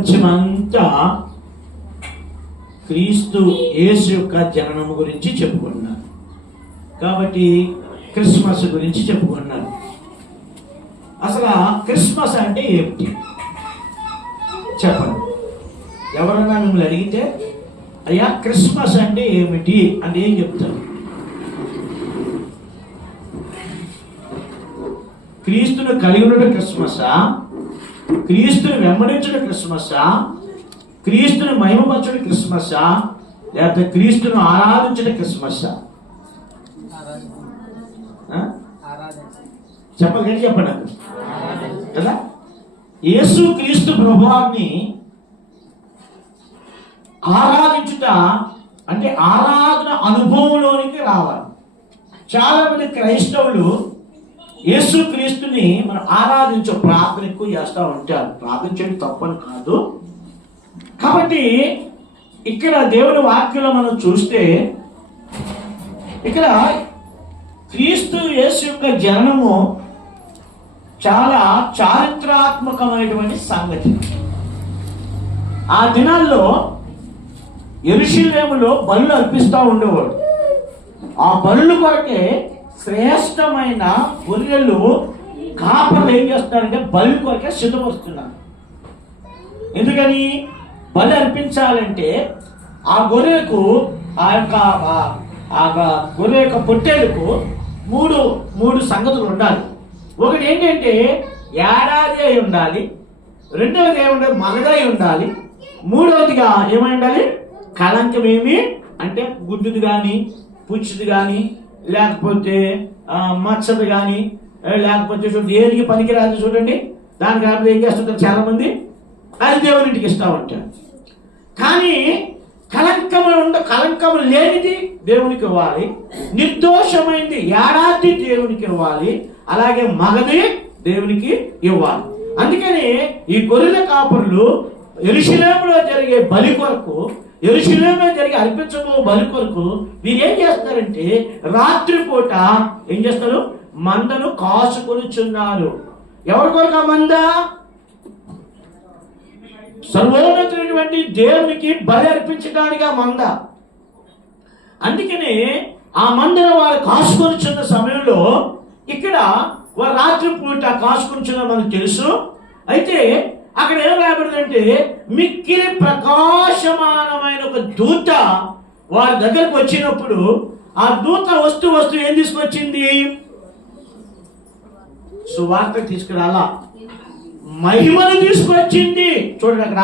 ప్రపంచమంతా క్రీస్తు యేసు యొక్క జననం గురించి చెప్పుకుంటున్నారు. కాబట్టి క్రిస్మస్ గురించి చెప్పుకున్నారు. అసలు క్రిస్మస్ అంటే ఏమిటి చెప్పండి. ఎవరన్నా మిమ్మల్ని అడిగితే అయ్యా క్రిస్మస్ అంటే ఏమిటి అంటే ఏం చెప్తారు? క్రీస్తును కలిగి ఉండడం క్రిస్మసా, క్రీస్తుని వెంబడించడం క్రిస్మసా, క్రీస్తుని మహిమపరచడం క్రిస్మసా, లేకపోతే క్రీస్తును ఆరాధించడం క్రిస్మసా? చెప్పాలి కానీ చెప్పండి కదా. యేసు క్రీస్తు ప్రభువాన్ని ఆరాధించుట అంటే ఆరాధన అనుభవంలోనికి రావాలి. చాలా మంది క్రైస్తవులు యేసు క్రీస్తుని మనం ఆరాధించే ప్రార్థన ఎక్కువ చేస్తూ ఉంటారు. ప్రార్థన చేయడం తప్పని కాదు. కాబట్టి ఇక్కడ దేవుని వాక్యంలో మనం చూస్తే ఇక్కడ క్రీస్తు యేసు యొక్క జననము చాలా చారిత్రాత్మకమైనటువంటి సంగతి. ఆ దినాల్లో యెరూషలేములో బలులు అర్పిస్తూ ఉండేవాడు. ఆ బలుల కొరకే శ్రేష్టమైన గొర్రెలు కాపర్లు ఏం చేస్తున్నారంటే బలి కొరకే సిద్ధపరుస్తున్నారు. ఎందుకని? బలి అర్పించాలంటే ఆ గొర్రెకు ఆ గొర్రె యొక్క పొట్టేలకు మూడు సంగతులు ఉండాలి. ఒకటి ఏంటంటే ఏడాది అయి ఉండాలి, రెండవది ఏముండాలి మగదై ఉండాలి, మూడవదిగా ఏమై ఉండాలి కళంకమేమి అంటే గుడ్డుది కానీ పుచ్చిది కానీ లేకపోతే మచ్చది కానీ లేకపోతే చూడండి ఏరికి పనికిరాదు చూడండి. దానికి అర్థం ఏం చేస్తుంటారు చాలా మంది, అది దేవునింటికి ఇస్తూ ఉంటారు. కానీ కళంకము లేనిది దేవునికి ఇవ్వాలి, నిర్దోషమైంది ఏడాది దేవునికి ఇవ్వాలి, అలాగే మగది దేవునికి ఇవ్వాలి. అందుకని ఈ గొర్రెల కాపరులు యెరూషలేములో జరిగే బలి కొరకు, యెరూషలేములో జరిగే అర్పించబో బలి కొరకు వీరు ఏం చేస్తారంటే రాత్రిపూట ఏం చేస్తారు? మందను కాసుకొనిచున్నారు. ఎవరి కొరకు ఆ మంద? సర్వోన్నతుడైనటువంటి దేవునికి బలి అర్పించడానికి ఆ మంద. అందుకనే ఆ మందను వారు కాసుకొనిచున్న సమయంలో ఇక్కడ వారు రాత్రి పూట కాసుకొనిచున్న మనకు తెలుసు. అయితే అక్కడ ఏం రాబడిందంటే మిక్కిలి ప్రకాశమానమైన ఒక దూత వారి దగ్గరకు వచ్చినప్పుడు ఆ దూత వస్తూ ఏం తీసుకొచ్చింది? సువార్త తీసుకురాలా, మహిమను తీసుకొచ్చింది. చూడండి అక్కడ